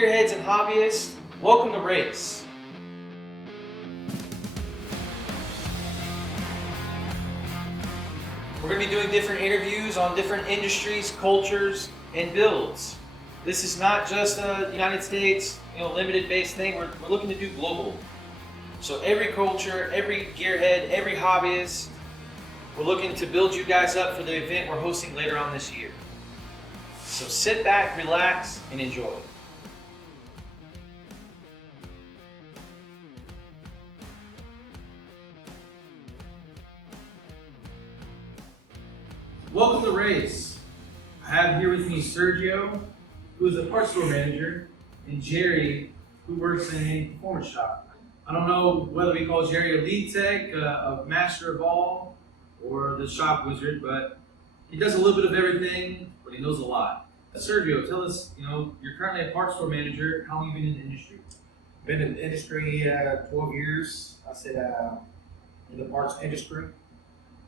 gearheads and hobbyists, welcome to R.A.C.E. We're going to be doing different interviews on different industries, cultures, and builds. This is not just a United States, limited based thing. We're looking to do global. So every culture, every gearhead, every hobbyist, we're looking to build you guys up for the event we're hosting later on this year. So sit back, relax, and enjoy. Welcome to R.A.C.E. I have here with me Sergio, who is a parts store manager, and Jerry, who works in a performance shop. I don't know whether we call Jerry a lead tech, a master of all, or the shop wizard, but he does a little bit of everything, but he knows a lot. Sergio, tell us, you're currently a parts store manager. How long have you been in the industry? Been in the industry 12 years. I said in the parts industry,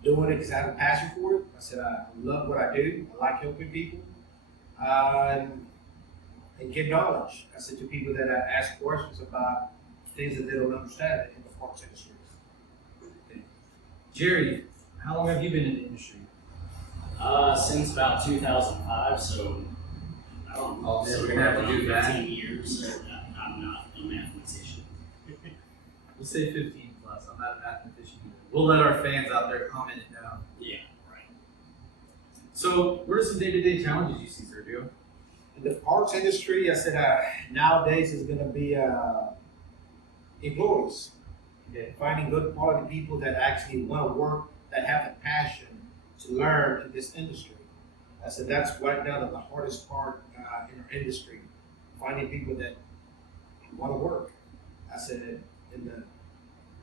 doing it because I have a passion for it. I said I love what I do. I like helping people and give knowledge. I said to people that ask questions about things that they don't understand in the parts industry. Okay. Jerry, how long have you been in the industry? Since about 2005, so I don't know. So we're gonna have to do that. 15 years. So I'm not a mathematician. We'll say 15 plus. I'm not a mathematician either. We'll let our fans out there comment it down. Yeah, right. So, what are some day-to-day challenges you see, Sergio? In the parts industry, I said nowadays is going to be employees. Okay. Finding good quality people that actually want to work, that have the passion to learn in this industry. I said that's right now the hardest part in our industry, finding people that want to work. I said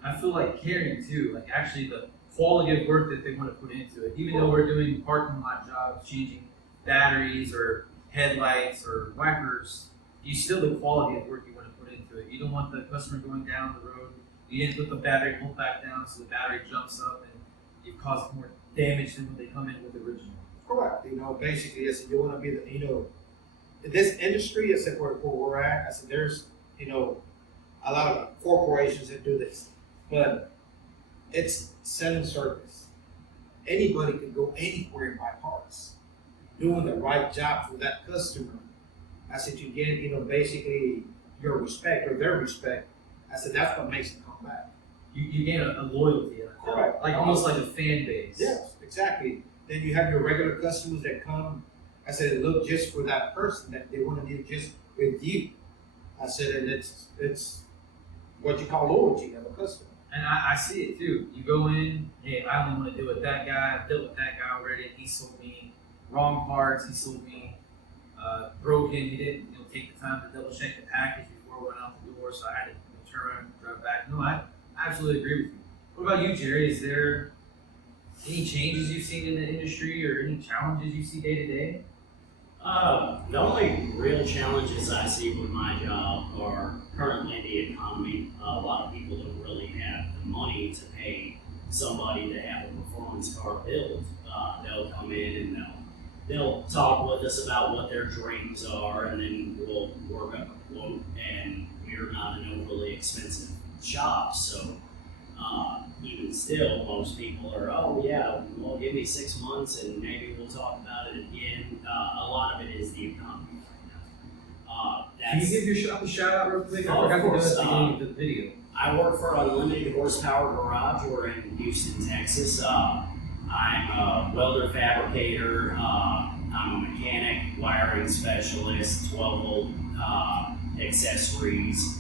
I feel like caring too, like actually the quality of work that they want to put into it. Even though we're doing parking lot jobs, changing batteries or headlights or wipers, you still the quality of work you want to put into it. You don't want the customer going down the road. You didn't put the battery pull back down so the battery jumps up and you cause more damage than when they come in with the original. correct. Basically, I said you want to be in this industry. I said where we're at. I said there's a lot of corporations that do this, but it's selling service. Anybody can go anywhere and buy parts, doing the right job for that customer. I said to get basically your respect or their respect. I said that's what makes them come back. You gain a loyalty, Correct. like almost like a fan base. Yes, exactly. Then you have your regular customers that come. I said look just for that person that they want to do just with you. I said and it's what you call loyalty of a customer. And I see it too. You go in, hey, I only want to deal with that guy. I've dealt with that guy already. He sold me wrong parts. He sold me broken. He didn't take the time to double check the package before it went out the door, so I had to turn around and drive back. No, I absolutely agree with you. What about you, Jerry? Is there any changes you've seen in the industry or any challenges you see day to day? The only real challenges I see with my job are currently the economy. A lot of people don't really have the money to pay somebody to have a performance car built. They'll come in and they'll talk with us about what their dreams are, and then we'll work up a quote. And we're not an overly expensive shop, so even still, most people are, oh yeah, well, give me 6 months and maybe we'll talk about it again. A lot of it is the economy. Can you give your shop a shout out real quick? I Oh, forgot of to do course. it at the beginning of the video. I work for Unlimited Horsepower Garage. We're in Houston, Texas. I'm a welder fabricator. I'm a mechanic, wiring specialist, 12-volt accessories.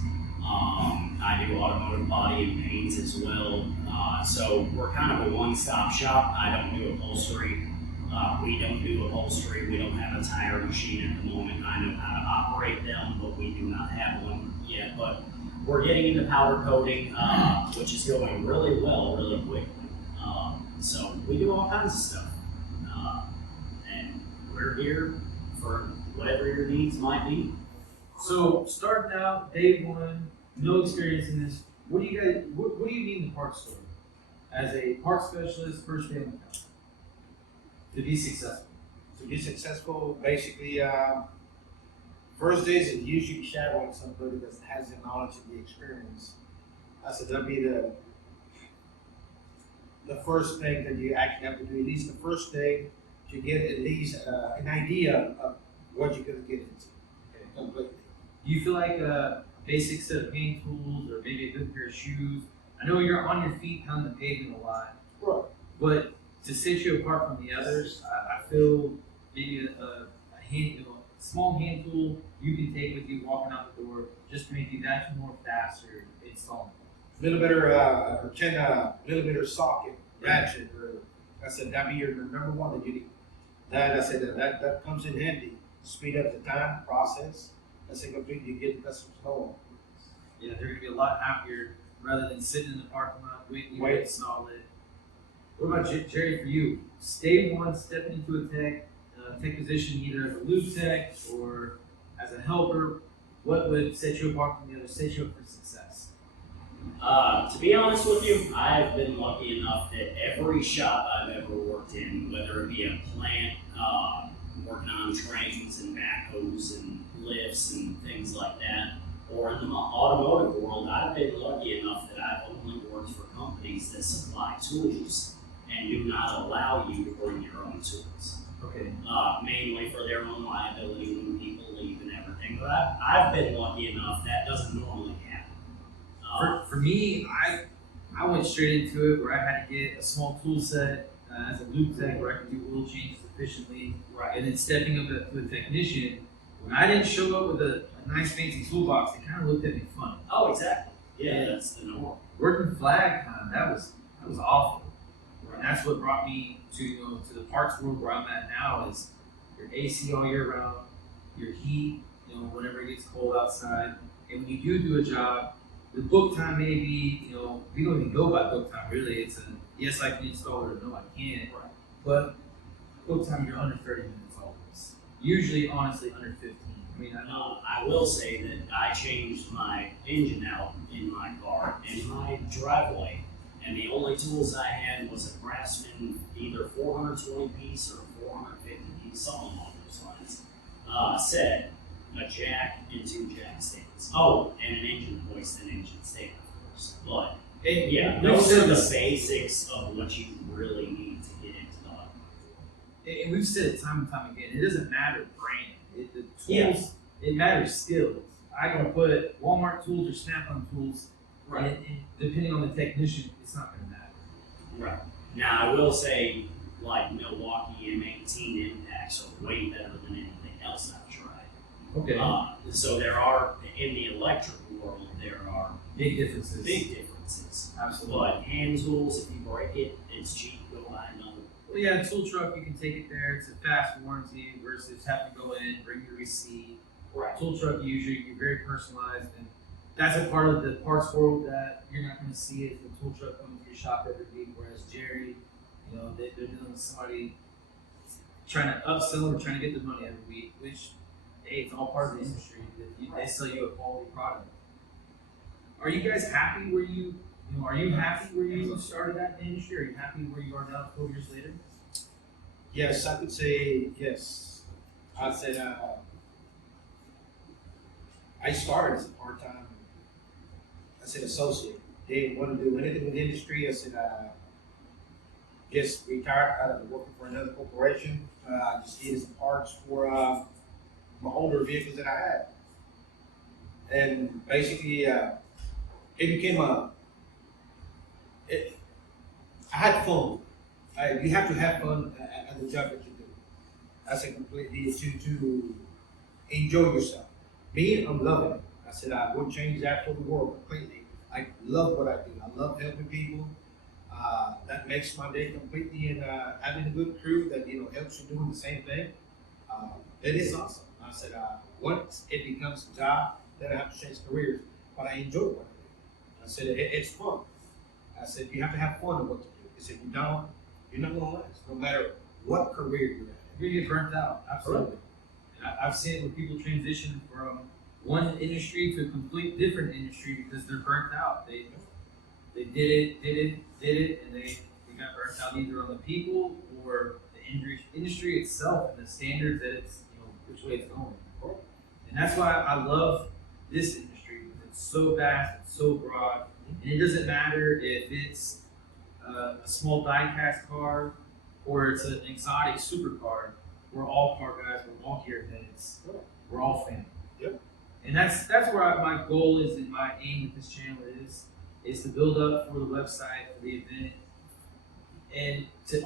I do automotive body and paints as well. So we're kind of a one-stop shop. I don't do upholstery. We don't do upholstery. We don't have a tire machine at the moment. I know how to operate them, but we do not have one yet. But we're getting into powder coating, which is going really well, really quickly. So we do all kinds of stuff. And we're here for whatever your needs might be. So starting out, day one, no experience in this. What do you need in the parts store as a parts specialist, first day on the job to be successful? To be successful, basically First days is usually shadowing somebody that has the knowledge and the experience. I said that'd be the first thing that you actually have to do. At least the first day to get at least an idea of what you're gonna get into. Okay. Completely. Do you feel like a basic set of hand tools or maybe a good pair of shoes? I know you're on your feet on the pavement a lot, Right. but to set you apart from the others, I feel maybe a hand, small hand tool you can take with you walking out the door just to make you that more faster installing. Millimeter socket, ratchet, or I said that'd be your number one that you need. That I said that comes in handy. Speed up the time process. I said completely get the customers going. Yeah, they're gonna be a lot happier rather than sitting in the parking lot waiting to get install it. What about Jerry for you? Day one, stepping into a tech position either as a lube tech or as a helper, what would set you apart from the others, set you up for success? To be honest with you, I've been lucky enough that every shop I've ever worked in, whether it be a plant, working on trains and backhoes and lifts and things like that, or in the automotive world, I've been lucky enough that I've only worked for companies that supply tools and do not allow you to bring your own tools. Okay. Mainly for their own liability when people leave and everything. But I've been lucky enough that doesn't normally happen. For me, I went straight into it where I had to get a small tool set as a lube tech where I could do oil changes efficiently. Right. And then stepping up to a technician, when I didn't show up with a nice fancy toolbox, they kind of looked at me funny. Oh, exactly. Yeah, that's the norm. Working flag time, that was awful. And that's what brought me to to the parts world where I'm at now is your AC all year round, your heat, whenever it gets cold outside. And when you do a job, the book time may be, we don't even go by book time really. It's a yes I can install it or no I can't. Right. But book time you're under 30 minutes always. Usually honestly under 15. I mean I know I will say that I changed my engine out in my car in my driveway, and the only tools I had was a Craftsman, either 420 piece or 450 piece, something along those lines. Set, a jack, and 2 jack stands. Oh, and an engine hoist and engine stand, of course. But yeah, those are the basics of what you really need to get into the automotive. and we've said it time and time again, it doesn't matter brand. The tools, it matters skills. I can put Walmart tools or Snap-on tools, and depending on the technician, it's not going to matter. Right. Now, I will say, like Milwaukee M18 impacts are way better than anything else I've tried. Okay. So there are, in the electric world, there are Big differences. big differences. Absolutely. But hand tools, if you break it, it's cheap, go buy another. Well, yeah, tool truck, you can take it there. It's a fast warranty versus having to go in, bring your receipt. Right. Tool truck, usually you're very personalized, and that's a part of the parts world that you're not going to see if the tool truck comes to your shop every week. Whereas Jerry, they're dealing with somebody trying to upsell them or trying to get the money every week, which, hey, it's all part of the industry. They sell you a quality product. Are you guys happy where are you happy where you started that industry? Are you happy where you are now 12 years later? Yes, I could say yes. I said I started as a part-time, associate. Didn't want to do anything with the industry. I said just retired out of working for another corporation. I just needed some parts for my older vehicles that I had. And basically, it became I had fun. You have to have fun at the job that you do. That's a completely to enjoy yourself. Me, I'm loving it. I said I wouldn't change that for the world completely. I love what I do. I love helping people. That makes my day completely, and having a good crew that helps you doing the same thing. It is awesome. I said once it becomes a job, then I have to change careers. But I enjoy what I do. I said it's fun. I said you have to have fun in what you do. Because if you don't, you're not going to last. No matter what career you're in. You're gonna get burnt out. Absolutely. And I've seen it when people transition from one industry to a complete different industry because they're burnt out. They did it, and they got burnt out either on the people or the industry itself and the standards that it's which way it's going. And that's why I love this industry. It's so vast, it's so broad, and it doesn't matter if it's a small die-cast car or it's an exotic supercar. We're all car guys. We're all gearheads. We're all family. Yep. And that's where my goal is and my aim with this channel is to build up for the website, for the event, and to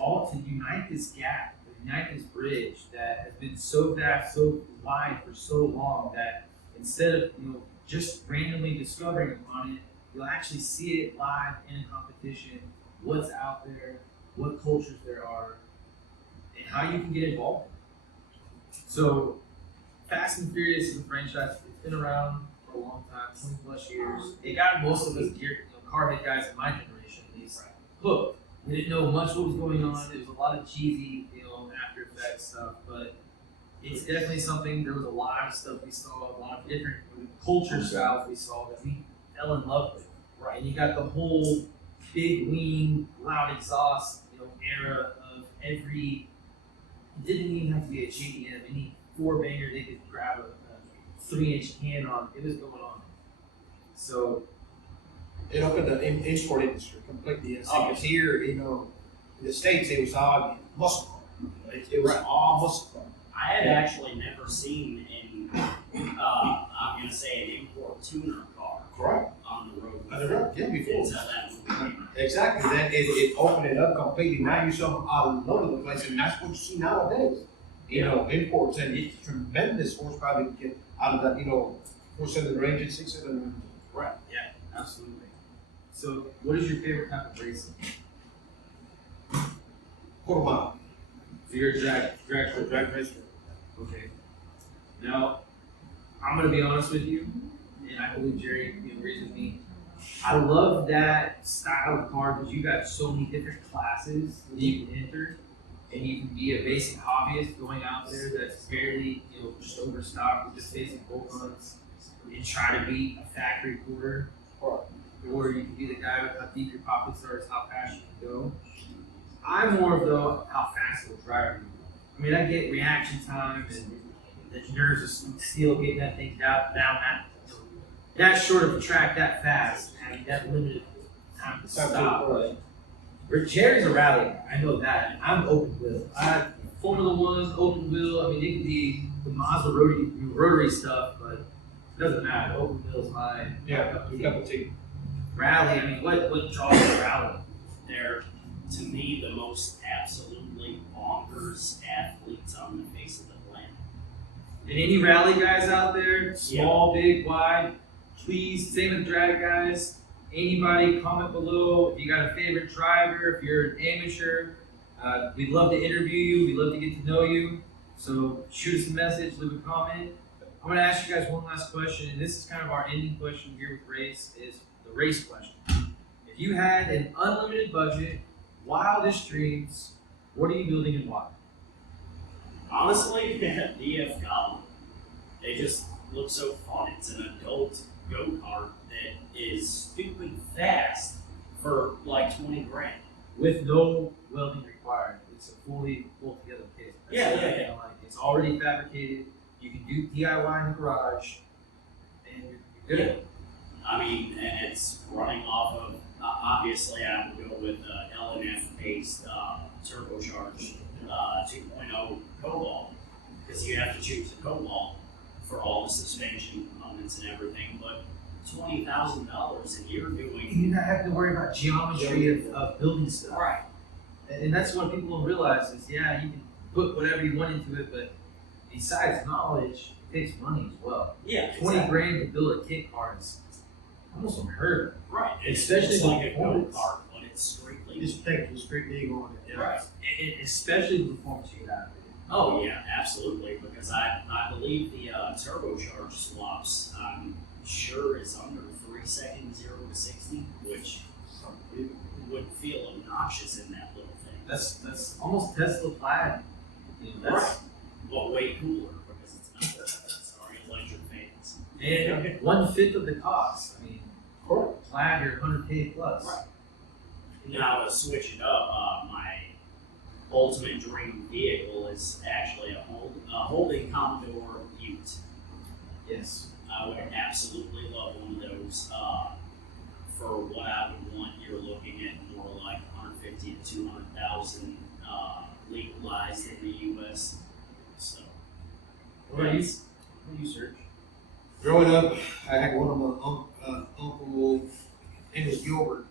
unite this gap, to unite this bridge that has been so vast, so wide for so long that instead of just randomly discovering upon it, you'll actually see it live in a competition, what's out there, what cultures there are, and how you can get involved. So Fast and Furious is a franchise. It's been around for a long time, 20 plus years. It got most of us carhead guys in my generation at least hooked. We didn't know much what was going on. There was a lot of cheesy, After Effects stuff, but it's definitely something. There was a lot of stuff we saw, a lot of different culture styles we saw that we fell in love with. Right, and you got the whole big wing, loud exhaust, era of every. It didn't even have to be a JDM. Any four banger they could grab a 3-inch can on. It was going on. So It opened the import industry completely. Because here, in the States, it was all muscle car. It was all muscle car. I had actually never seen I'm going to say an import tuner car Correct. on the road. On the road, yeah, before. Until that movie came out. Exactly. Then it opened it up completely. Now you saw them all over the place, and that's what you see nowadays. Imports, and it's tremendous horsepower to get out of that, 4-cylinder engine, 6-cylinder engine. right, yeah, absolutely. So, what is your favorite type of racing? Quarter mile. So you're a drag racer. Okay. Now, I'm gonna be honest with you, and I believe Jerry agrees with me. I love that style of car because you got so many different classes that you can enter, and you can be a basic hobbyist going out there that's barely, just overstocked with just basic bolt-ons and try to beat a factory quarter. Or you can be the guy with how deep your pockets are, is how fast you can go. I'm more of how fast of a driver you are. I mean, I get reaction time and the nerves of steel getting that thing down that short of a track that fast, having that limited time to stop. But Jerry's a rally guy, I know that. I'm open wheel. Formula One's open wheel. I mean, it could be the Mazda rotary stuff, but it doesn't matter. Open wheel is mine. Yeah, cup of tea. Rally, I mean, what draws the rally? They're, to me, the most absolutely bonkers athletes on the face of the planet. And any rally guys out there, small, big, wide, please, same with drag guys. Anybody, comment below if you got a favorite driver, if you're an amateur. We'd love to interview you. We'd love to get to know you. So shoot us a message, leave a comment. I'm going to ask you guys one last question, and this is kind of our ending question here with R.A.C.E, is the race question. If you had an unlimited budget, wildest dreams, what are you building and why? Honestly, DF Goblin. They just look so fun. It's an adult go-kart that is stupid fast for like 20 grand. With no welding required. It's a fully pulled together kit. That's the thing I like. It's already fabricated. You can do DIY in the garage, and you're good. I mean, it's running off of, obviously I would go with LNF based turbocharged 2.0 Cobalt, because you have to choose a Cobalt for all the suspension components and everything, but $20,000 and you're doing. You're not having to worry about geometry of building stuff. Right. And that's what people don't realize is, you can put whatever you want into it, but besides knowledge, it takes money as well. Yeah, 20 grand to build a kit car is almost unheard of. Right. Especially it's like a performance. go-kart, but it's strictly. It's straight league on it. Right. Especially the performance you get out of it. Oh yeah, absolutely. Because I believe the turbocharged swaps, I'm sure is under 3 seconds 0 to 60, which would feel obnoxious in that little thing. That's almost Tesla plaid. Right. But way cooler because it's not. Sorry, electric fans. And 1/5 of the cost. I mean, plaid, you're 100K plus. Right. Now to switch it up, my ultimate dream vehicle is actually a holding Commodore Butte. Yes. I would absolutely love one of those. For what I would want, you're looking at more like 150 to 200,000 legalized in the U.S. So, What do you search? Growing up, I had one of my uncles, name was Gilbert.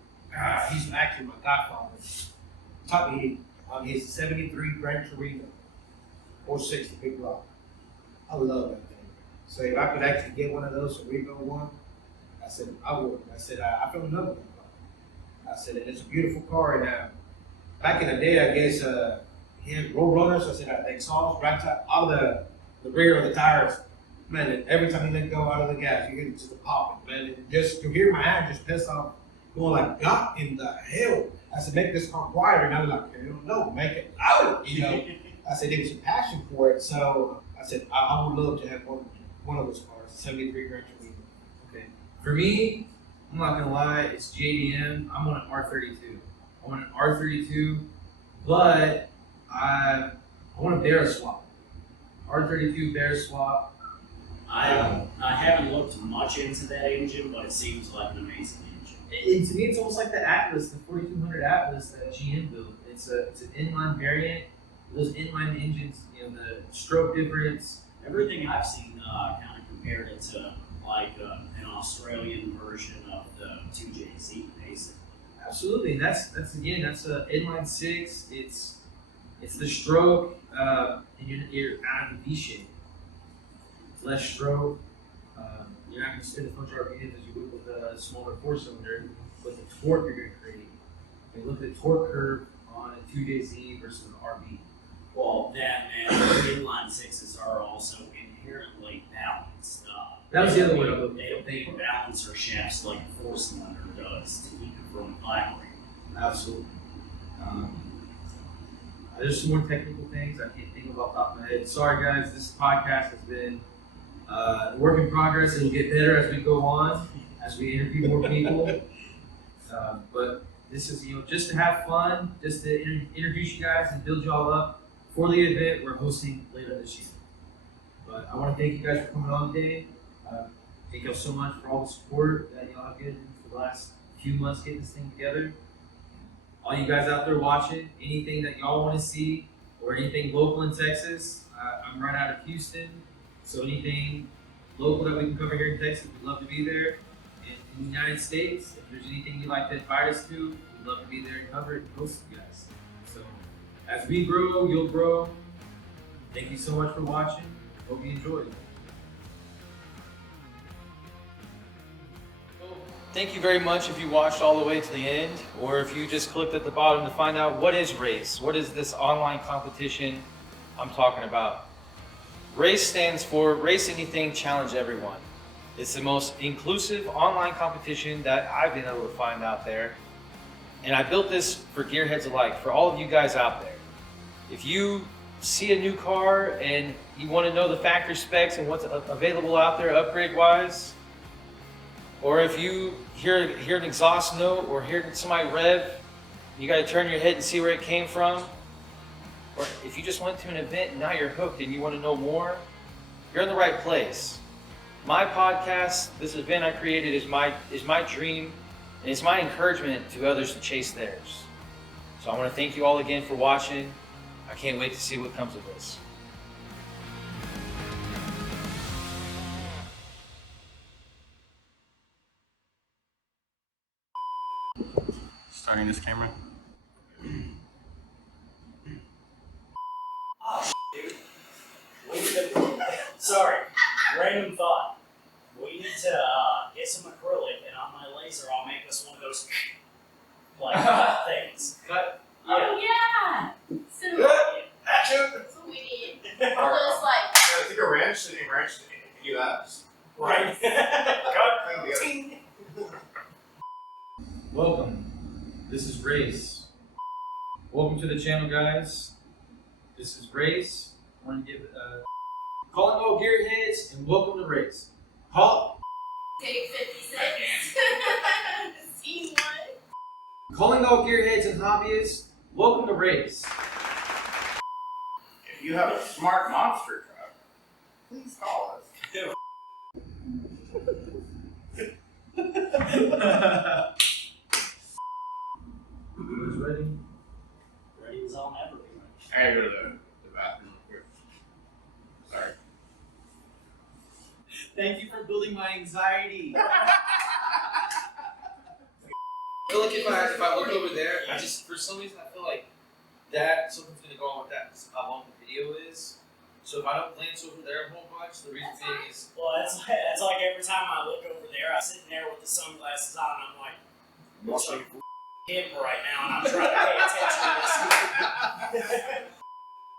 He's actually my godfather. Taught me on his 73 Gran Torino, 460 big block. I love that thing. So if I could actually get one of those, a Rego one, I said I would. I said I fell in love with that car. I said and it's a beautiful car. And back in the day, I guess he had road runners. I said the exhaust right out of the rear of the tires. Man, and every time he let go out of the gas, you get just a popping, man. And just to hear my hand just piss off, going like, God in the hell. I said, make this car quieter. And I was like, hell no, make it louder, you know. I said, there was a passion for it. So I said, I would love to have one of those cars, 73 Gran Torino. Okay. For me, I'm not gonna lie, it's JDM. I'm on an R32. I want an R32, but I want a bear swap. R32 bear swap. I haven't looked much into that engine, but it seems like an amazing engine. To me, it's almost like the Atlas, the 4200 Atlas that GM built. It's an inline variant. Those inline engines, you know, the stroke difference. Everything I've seen kind of compared it to like an Australian version of the 2JZ, basically. Absolutely, and that's a inline six. It's the stroke, and you're out of the V shape. Less stroke. You're not going to spend as much RPMs as you would with a smaller four-cylinder, but the torque you're going to create. They look at the torque curve on a 2JZ versus an RB. Well, that and inline sixes are also inherently balanced. That was the other one. They balance their shafts like a four-cylinder does to keep it from vibrating. Absolutely. There's some more technical things I can't think of off the top of my head. Sorry, guys. This podcast has been a work in progress. It'll get better as we go on, as we interview more people. But this is, just to have fun, just to introduce you guys and build y'all up for the event we're hosting later this year. But I want to thank you guys for coming on today. Thank y'all so much for all the support that y'all have given for the last few months getting this thing together. All you guys out there watching, anything that y'all want to see or anything local in Texas, I'm right out of Houston. So anything local that we can cover here in Texas, we'd love to be there. And in the United States, if there's anything you'd like to invite us to, we'd love to be there and cover it and host you guys. So as we grow, you'll grow. Thank you so much for watching. Hope you enjoyed. Thank you very much if you watched all the way to the end, or if you just clicked at the bottom to find out what is R.A.C.E. What is this online competition I'm talking about? R.A.C.E. stands for Race Anything, Challenge Everyone. It's the most inclusive online competition that I've been able to find out there. And I built this for gearheads alike, for all of you guys out there. If you see a new car and you want to know the factory specs and what's available out there upgrade-wise, or if you hear an exhaust note or hear somebody rev, you got to turn your head and see where it came from. Or if you just went to an event and now you're hooked and you want to know more, you're in the right place. My podcast, this event I created is my dream, and it's my encouragement to others to chase theirs. So I want to thank you all again for watching. I can't wait to see what comes of this. Starting this camera. Oh, dude. Sorry, random thought. We need to get some acrylic, and on my laser, I'll make us one of those like things. Cut. Oh yeah! So that's what we need. All those like I think a ranch and you apps. Right. Welcome. This is R.A.C.E. Welcome to the channel, guys. This is R.A.C.E. I want to give calling all gearheads and welcome to R.A.C.E. Call. take 56. Scene 1. Calling all gearheads and hobbyists, welcome to R.A.C.E. If you have a smart monster truck, please call us. Who's ready? Ready as I'll ever be ready. I gotta go to the bathroom real quick. Sorry. Thank you for building my anxiety. I feel like if I look over there, I just for some reason I feel like that something's gonna go on with that because how long the video is. So if I don't glance over there a whole bunch, the reason being is Well, that's like every time I look over there, I'm sitting there with the sunglasses on, and I'm like, what's a hip right now, and I'm trying to pay attention to this.